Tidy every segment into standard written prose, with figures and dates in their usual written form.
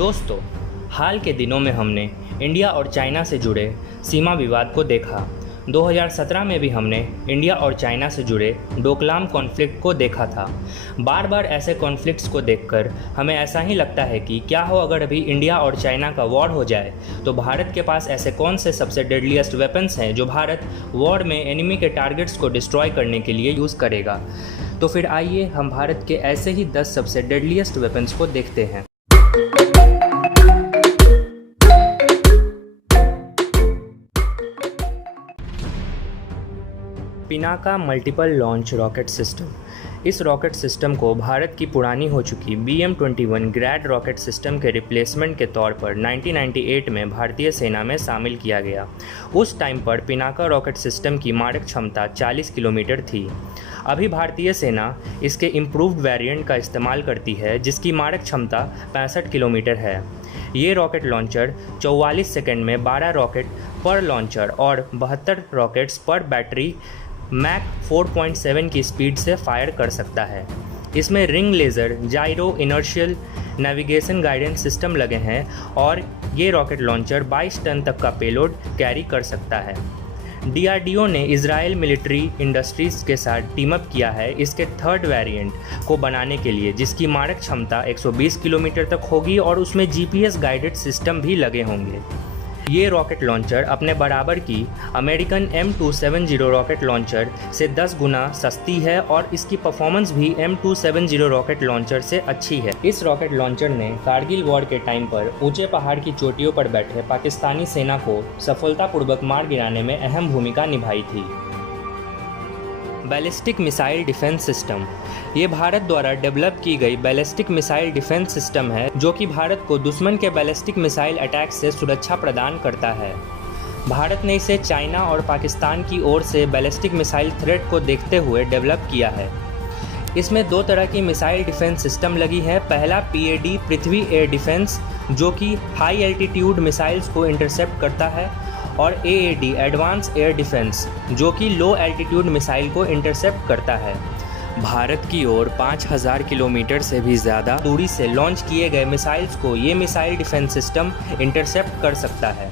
दोस्तों, हाल के दिनों में हमने इंडिया और चाइना से जुड़े सीमा विवाद को देखा। 2017 में भी हमने इंडिया और चाइना से जुड़े डोकलाम कॉन्फ्लिक्ट को देखा था। बार बार ऐसे कॉन्फ्लिक्ट्स को देखकर हमें ऐसा ही लगता है कि क्या हो अगर अभी इंडिया और चाइना का वॉर हो जाए तो भारत के पास ऐसे कौन से सबसे डेडलीस्ट वेपन्स हैं जो भारत वॉर में एनिमी के टारगेट्स को डिस्ट्रॉय करने के लिए यूज़ करेगा। तो फिर आइए हम भारत के ऐसे ही 10 सबसे डेडलीस्ट वेपन्स को देखते हैं। Pinaka multiple launch rocket system. इस रॉकेट सिस्टम को भारत की पुरानी हो चुकी BM-21 ग्रैड रॉकेट सिस्टम के रिप्लेसमेंट के तौर पर 1998 में भारतीय सेना में शामिल किया गया। उस टाइम पर पिनाका रॉकेट सिस्टम की मारक क्षमता 40 किलोमीटर थी। अभी भारतीय सेना इसके इम्प्रूव्ड वेरिएंट का इस्तेमाल करती है जिसकी मारक क्षमता 65 किलोमीटर है। ये रॉकेट लॉन्चर 44 सेकंड में 12 रॉकेट पर लॉन्चर और 72 रॉकेट्स पर बैटरी मैक 4.7 की स्पीड से फायर कर सकता है। इसमें ring laser, जाइरो, inertial navigation guidance system लगे हैं और ये रॉकेट लॉन्चर 22 टन तक का पेलोड कैरी कर सकता है। DRDO ने इजराइल मिलिट्री इंडस्ट्रीज़ के साथ टीम अप किया है इसके थर्ड वेरिएंट को बनाने के लिए, जिसकी मारक क्षमता 120 किलोमीटर तक होगी और उसमें GPS गाइडेड सिस्टम भी लगे होंगे। ये रॉकेट लॉन्चर अपने बराबर की अमेरिकन M270 रॉकेट लॉन्चर से 10 गुना सस्ती है और इसकी परफॉर्मेंस भी M270 रॉकेट लॉन्चर से अच्छी है। इस रॉकेट लॉन्चर ने कारगिल वॉर के टाइम पर ऊंचे पहाड़ की चोटियों पर बैठे पाकिस्तानी सेना को सफलतापूर्वक मार गिराने में अहम भूमिका निभाई थी। Ballistic missile defence system. ये भारत द्वारा डेवलप की गई बैलिस्टिक मिसाइल डिफेंस सिस्टम है जो कि भारत को दुश्मन के बैलिस्टिक मिसाइल अटैक से सुरक्षा प्रदान करता है। भारत ने इसे चाइना और पाकिस्तान की ओर से बैलिस्टिक मिसाइल थ्रेट को देखते हुए डेवलप किया है। इसमें दो तरह की मिसाइल डिफेंस सिस्टम लगी है। पहला PAD पृथ्वी एयर डिफेंस जो कि हाई एल्टीट्यूड मिसाइल्स को इंटरसेप्ट करता है और AAD एडवांस एयर डिफेंस जो कि लो एल्टीट्यूड मिसाइल को इंटरसेप्ट करता है। भारत की ओर 5000 किलोमीटर से भी ज़्यादा दूरी से लॉन्च किए गए मिसाइल्स को ये मिसाइल डिफेंस सिस्टम इंटरसेप्ट कर सकता है।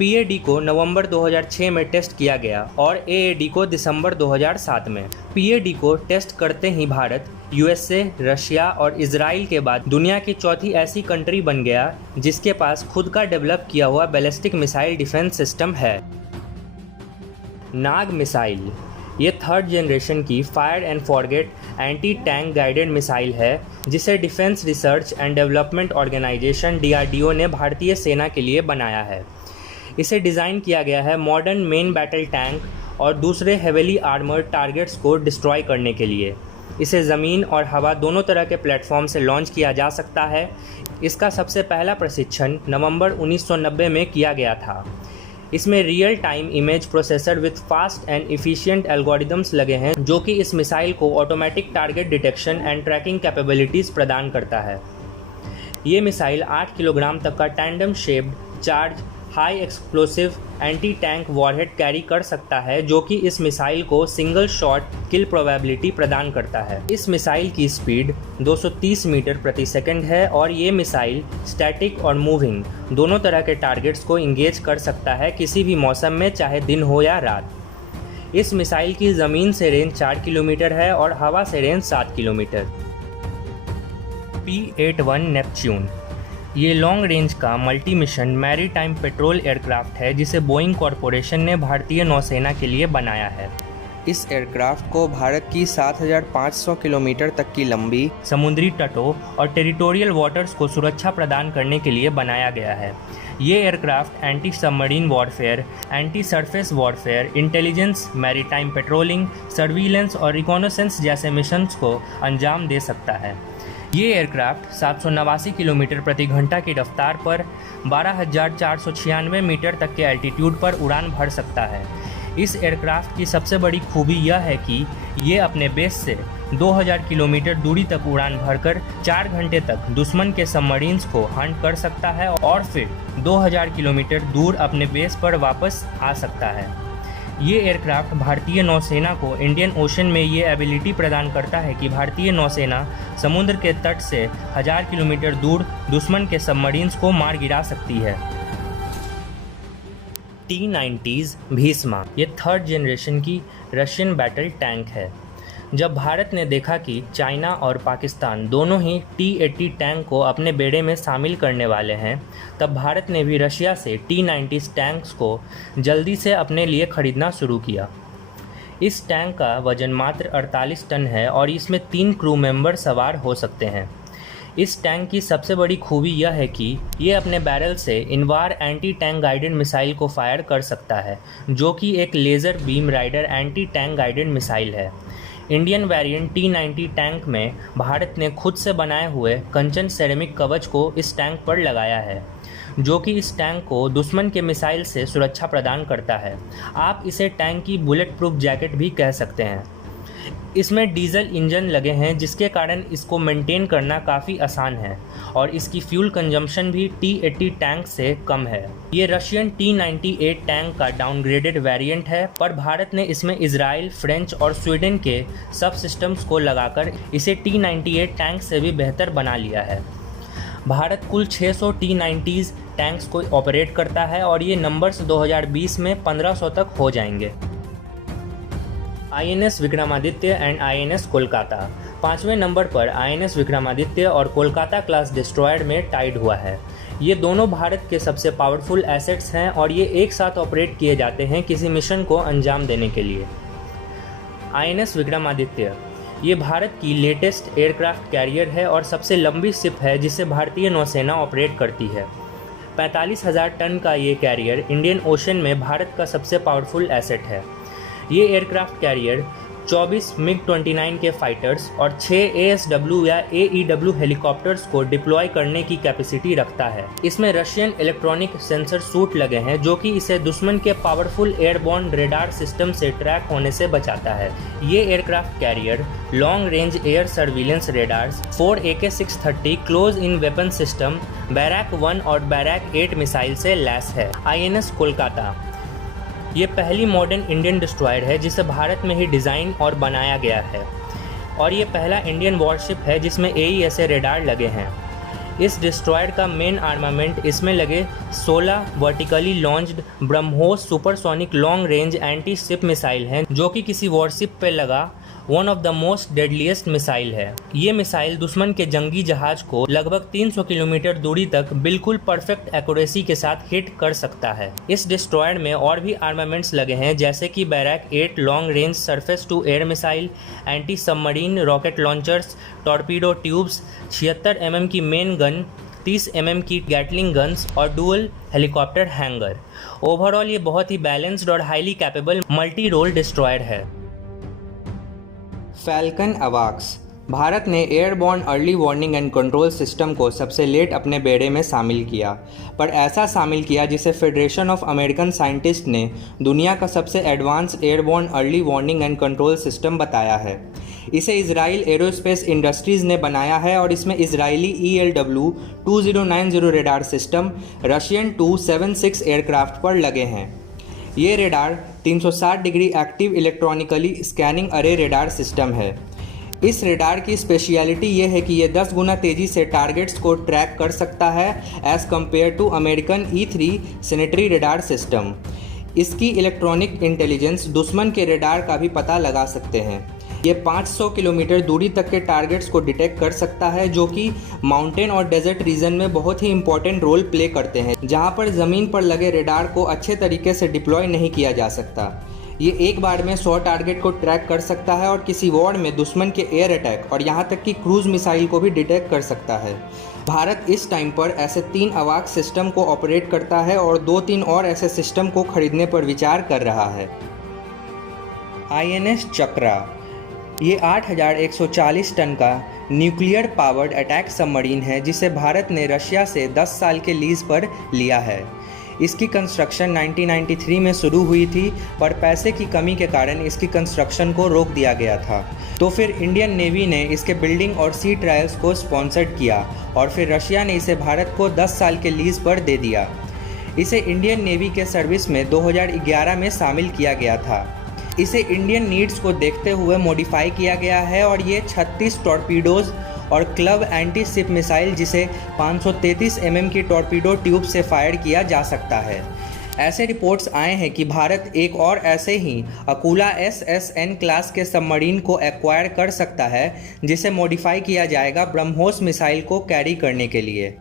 PAD को नवंबर 2006 में टेस्ट किया गया और AAD को दिसंबर 2007 में। PAD को टेस्ट करते ही भारत USA, रशिया और इजराइल के बाद दुनिया की चौथी ऐसी कंट्री बन गया जिसके पास खुद का डेवलप किया हुआ बैलिस्टिक मिसाइल डिफेंस सिस्टम है। नाग मिसाइल। ये थर्ड जनरेशन की fire and forget anti tank guided missile है जिसे defence research and development organisation DRDO ने भारतीय सेना के लिए बनाया है। इसे डिज़ाइन किया गया है मॉडर्न मेन बैटल टैंक और दूसरे हेवीली आर्मर्ड टारगेट्स को डिस्ट्रॉय करने के लिए। इसे ज़मीन और हवा दोनों तरह के प्लेटफॉर्म से लॉन्च किया जा सकता है। इसका सबसे पहला प्रशिक्षण नवंबर 1990 में किया गया था। इसमें real time image processor with fast and efficient algorithms लगे हैं जो कि इस मिसाइल को automatic target detection and tracking capabilities प्रदान करता है। ये मिसाइल 8 किलोग्राम तक का tandem shaped charge high explosive anti tank warhead carry कर सकता है जो कि इस मिसाइल को सिंगल शॉट किल प्रोबेबिलिटी प्रदान करता है। इस मिसाइल की स्पीड 230 मीटर प्रति सेकंड है और ये मिसाइल स्टैटिक और मूविंग दोनों तरह के टारगेट्स को इंगेज कर सकता है किसी भी मौसम में, चाहे दिन हो या रात। इस मिसाइल की ज़मीन से रेंज 4 किलोमीटर है और हवा से रेंज 7 किलोमीटर। P-81 Neptune. ये लॉन्ग रेंज का multi mission maritime petrol aircraft है जिसे बोइंग कॉरपोरेशन ने भारतीय नौसेना के लिए बनाया है। इस एयरक्राफ्ट को भारत की 7500 किलोमीटर तक की लंबी समुद्री तटों और टेरिटोरियल वाटर्स को सुरक्षा प्रदान करने के लिए बनाया गया है। ये aircraft anti submarine warfare, anti surface warfare, intelligence, maritime patrolling, surveillance और रिकॉनेसेंस जैसे मिशंस को अंजाम दे सकता है। ये एयरक्राफ्ट 789 किलोमीटर प्रति घंटा की रफ्तार पर 12,496 मीटर तक के एल्टीट्यूड पर उड़ान भर सकता है। इस एयरक्राफ्ट की सबसे बड़ी खूबी यह है कि ये अपने बेस से 2000 किलोमीटर दूरी तक उड़ान भरकर 4 घंटे तक दुश्मन के सबमरीन्स को हंट कर सकता है और फिर 2000 किलोमीटर दूर अपने बेस पर वापस आ सकता है। ये एयरक्राफ्ट भारतीय नौसेना को इंडियन ओशन में ये एबिलिटी प्रदान करता है कि भारतीय नौसेना समुद्र के तट से 1000 किलोमीटर दूर दुश्मन के सबमरीन्स को मार गिरा सकती है। T-90s भीष्मा ये थर्ड जनरेशन की रशियन बैटल टैंक है। जब भारत ने देखा कि चाइना और पाकिस्तान दोनों ही T-80 टैंक को अपने बेड़े में शामिल करने वाले हैं, तब भारत ने भी रशिया से T-90 टैंक्स को जल्दी से अपने लिए खरीदना शुरू किया। इस टैंक का वजन मात्र 48 टन है और इसमें 3 क्रू मेंबर सवार हो सकते हैं। इस टैंक की सबसे बड़ी खूबी यह है कि ये अपने बैरल से Invar anti tank guided missile को फायर कर सकता है, जो कि एक laser beam rider anti tank guided missile है। इंडियन वेरिएंट T-90 टैंक में भारत ने खुद से बनाए हुए कंचन सेरेमिक कवच को इस टैंक पर लगाया है, जो कि इस टैंक को दुश्मन के मिसाइल से सुरक्षा प्रदान करता है। आप इसे टैंक की बुलेट प्रूफ जैकेट भी कह सकते हैं। इसमें डीजल इंजन लगे हैं, जिसके कारण इसको मेंटेन करना काफ़ी आसान है और इसकी फ्यूल कंजम्पशन भी T-80 टैंक से कम है। ये रशियन T-98 टैंक का डाउनग्रेडेड वेरिएंट है, पर भारत ने इसमें इजराइल, फ्रेंच और स्वीडन के सब सिस्टम्स को लगाकर इसे T-98 टैंक से भी बेहतर बना लिया है। भारत कुल 600 T-90s टैंक्स को ऑपरेट करता है और ये नंबर्स 2020 में 1500 तक हो जाएंगे। INS Vikramaditya and INS Kolkata 5वें नंबर पर INS विक्रमादित्य और कोलकाता क्लास डिस्ट्रॉयर में टाइड हुआ है। ये दोनों भारत के सबसे पावरफुल एसेट्स हैं और ये एक साथ ऑपरेट किए जाते हैं किसी मिशन को अंजाम देने के लिए। INS विक्रमादित्य ये भारत की लेटेस्ट एयरक्राफ्ट कैरियर है और सबसे लंबी शिप है जिसे भारतीय नौसेना ऑपरेट करती है। 45,000 टन का ये कैरियर इंडियन ओशन में भारत का सबसे पावरफुल एसेट है। ये एयरक्राफ्ट कैरियर 24 MiG-29 के फाइटर्स और 6 ASW या AEW हेलीकॉप्टर्स को डिप्लॉय करने की कैपेसिटी रखता है। इसमें रशियन इलेक्ट्रॉनिक सेंसर सूट लगे हैं, जो कि इसे दुश्मन के पावरफुल एयरबॉर्न रेडार सिस्टम से ट्रैक होने से बचाता है। ये aircraft carrier long range air surveillance radars, 4 AK-630 close in weapon system, barrack 1 और बैरक 8 मिसाइल से लैस है। INS कोलकाता ये पहली मॉडर्न इंडियन डिस्ट्रॉयर है जिसे भारत में ही डिज़ाइन और बनाया गया है और ये पहला इंडियन वॉरशिप है जिसमें AESA रेडार लगे हैं। इस डिस्ट्रॉयर का मेन आर्मामेंट इसमें लगे 16 vertically launched BrahMos supersonic long range anti ship missile हैं, जो कि किसी वॉरशिप पर लगा one of the most deadliest missile है। ये मिसाइल दुश्मन के जंगी जहाज को लगभग 300 किलोमीटर दूरी तक बिल्कुल परफेक्ट एक्यूरेसी के साथ हिट कर सकता है। इस डिस्ट्रॉयर में और भी आर्मामेंट्स लगे हैं, जैसे कि Barak 8 long range surface to air missile, anti submarine rocket launchers, torpedo tubes, 76 mm की मेन गन, 30 mm की गैटलिंग गन्स और डुअल हेलीकॉप्टर हैंगर। ओवरऑल ये बहुत ही बैलेंस्ड और highly capable multi role destroyer है। फैल्कन अवाक्स भारत ने airborne early warning and control system को सबसे लेट अपने बेड़े में शामिल किया, पर ऐसा शामिल किया जिसे फेडरेशन ऑफ अमेरिकन साइंटिस्ट ने दुनिया का सबसे advance airborne early warning and control system बताया है। इसे इजराइल एरोस्पेस इंडस्ट्रीज़ ने बनाया है और इसमें Israeli ELW 2090 radar system Russian Tu-76 aircraft पर लगे हैं। ये radar 360 degree active electronically scanning अरे रेडार सिस्टम है। इस रेडार की स्पेशलिटी ये है कि ये 10 गुना तेज़ी से टारगेट्स को ट्रैक कर सकता है as compare to American E3 sentry radar system. इसकी इलेक्ट्रॉनिक इंटेलिजेंस दुश्मन के रेडार का भी पता लगा सकते हैं। ये 500 किलोमीटर दूरी तक के टारगेट्स को डिटेक्ट कर सकता है, जो कि माउंटेन और डेजर्ट रीजन में बहुत ही इंपॉर्टेंट रोल प्ले करते हैं, जहां पर ज़मीन पर लगे रेडार को अच्छे तरीके से डिप्लॉय नहीं किया जा सकता। ये एक बार में 100 टारगेट को ट्रैक कर सकता है और किसी वॉर में दुश्मन के एयर अटैक और यहाँ तक कि क्रूज मिसाइल को भी डिटेक्ट कर सकता है। भारत इस टाइम पर ऐसे 3 अवाक सिस्टम को ऑपरेट करता है और 2-3 और ऐसे सिस्टम को खरीदने पर विचार कर रहा है। INS चक्रा ये 8,140 टन का न्यूक्लियर पावर्ड अटैक सबमरीन है जिसे भारत ने रशिया से 10 साल के लीज पर लिया है। इसकी कंस्ट्रक्शन 1993 में शुरू हुई थी, पर पैसे की कमी के कारण इसकी कंस्ट्रक्शन को रोक दिया गया था। तो फिर इंडियन नेवी ने इसके बिल्डिंग और सी ट्रायल्स को स्पॉन्सर्ड किया और फिर रशिया ने इसे भारत को 10 साल के लीज पर दे दिया। इसे इंडियन नेवी के सर्विस में 2011 में शामिल किया गया था। इसे इंडियन नीड्स को देखते हुए मॉडिफाई किया गया है और ये 36 टॉर्पीडोज और क्लब एंटी शिप मिसाइल जिसे 533 mm की टॉर्पीडो ट्यूब से फायर किया जा सकता है। ऐसे रिपोर्ट्स आए हैं कि भारत एक और ऐसे ही अकूला SSN क्लास के सबमरीन को एक्वायर कर सकता है जिसे मॉडिफाई किया जाएगा ब्रह्मोस मिसाइल को कैरी करने के लिए।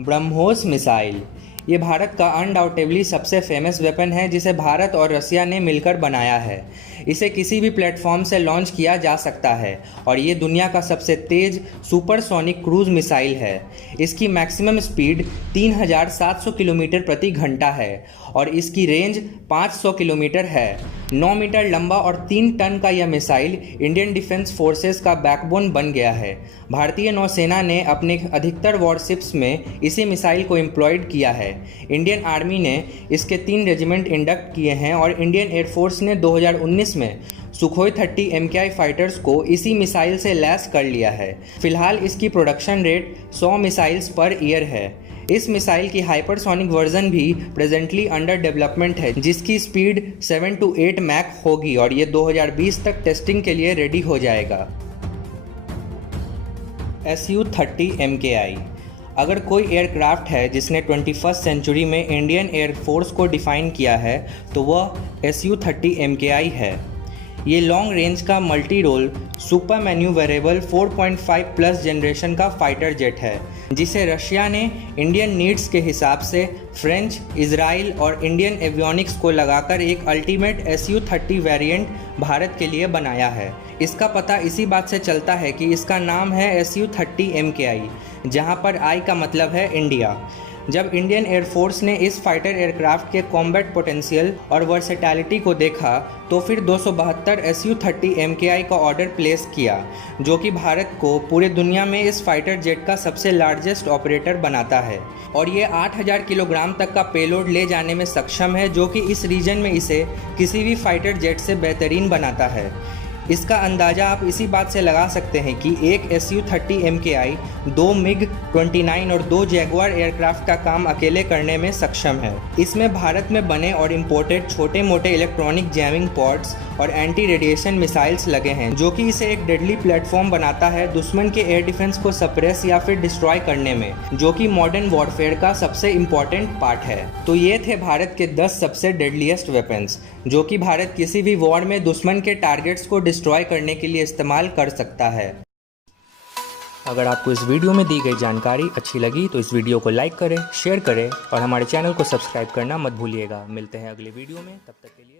ब्रह्मोस मिसाइल ये भारत का अनडाउटेबली सबसे फेमस वेपन है जिसे भारत और रसिया ने मिलकर बनाया है। इसे किसी भी प्लेटफॉर्म से लॉन्च किया जा सकता है और ये दुनिया का सबसे तेज़ सुपरसोनिक क्रूज मिसाइल है। इसकी मैक्सिमम स्पीड 3700 किलोमीटर प्रति घंटा है और इसकी रेंज 500 किलोमीटर है। 9 मीटर लंबा और 3 टन का यह मिसाइल इंडियन डिफेंस फोर्सेस का बैकबोन बन गया है। भारतीय नौसेना ने अपने अधिकतर वॉरशिप्स में इसी मिसाइल को एम्प्लॉयड किया है। इंडियन आर्मी ने इसके 3 रेजिमेंट इंडक्ट किए हैं और इंडियन एयरफोर्स ने 2019 में सुखोई 30 MKI फाइटर्स को इसी मिसाइल से लैस कर लिया है। फिलहाल इसकी production rate 100 missiles per year है। इस मिसाइल की हाइपरसोनिक वर्जन भी प्रेजेंटली अंडर डेवलपमेंट है जिसकी स्पीड 7 to 8 मैक होगी और ये 2020 तक टेस्टिंग के लिए रेडी हो जाएगा। Su-30 MKI अगर कोई एयरक्राफ्ट है जिसने 21st सेंचुरी में इंडियन एयरफोर्स को डिफ़ाइन किया है तो वह Su-30 MKI है। ये लॉन्ग रेंज का multi role super manoeuvrable 4.5 plus generation का फाइटर जेट है जिसे रशिया ने इंडियन नीड्स के हिसाब से फ्रेंच, इजराइल और इंडियन एवियोनिक्स को लगाकर एक अल्टीमेट Su-30 वेरिएंट भारत के लिए बनाया है। इसका पता इसी बात से चलता है कि इसका नाम है Su-30 MKI जहां पर I का मतलब है इंडिया। जब इंडियन एयरफोर्स ने इस फाइटर एयरक्राफ्ट के कॉम्बैट पोटेंशियल और वर्सेटैलिटी को देखा तो फिर 272 Su-30 MKI का ऑर्डर प्लेस किया जो कि भारत को पूरे दुनिया में इस फाइटर जेट का सबसे लार्जेस्ट ऑपरेटर बनाता है और ये 8000 किलोग्राम तक का पेलोड ले जाने में सक्षम है जो कि इस रीजन में इसे किसी भी फाइटर जेट से बेहतरीन बनाता है। इसका अंदाज़ा आप इसी बात से लगा सकते हैं कि एक Su-30 MKI 2 MiG-29 और 2 जैगुआर एयरक्राफ्ट का काम अकेले करने में सक्षम है। इसमें भारत में बने और इम्पोर्टेड छोटे मोटे इलेक्ट्रॉनिक जैमिंग पॉड्स और एंटी रेडिएशन मिसाइल्स लगे हैं जो कि इसे एक डेडली प्लेटफॉर्म बनाता है दुश्मन के एयर डिफेंस को सप्रेस या फिर डिस्ट्रॉय करने में, जो कि मॉडर्न वॉरफेयर का सबसे इम्पॉर्टेंट पार्ट है। तो ये थे भारत के 10 सबसे डेडलीस्ट वेपन्स जो कि भारत किसी भी वॉर में दुश्मन के टारगेट्स को डिस्ट्रॉय करने के लिए इस्तेमाल कर सकता है। अगर आपको इस वीडियो में दी गई जानकारी अच्छी लगी तो इस वीडियो को लाइक करें, शेयर करें और हमारे चैनल को सब्सक्राइब करना मत भूलिएगा। मिलते हैं अगले वीडियो में, तब तक के लिए।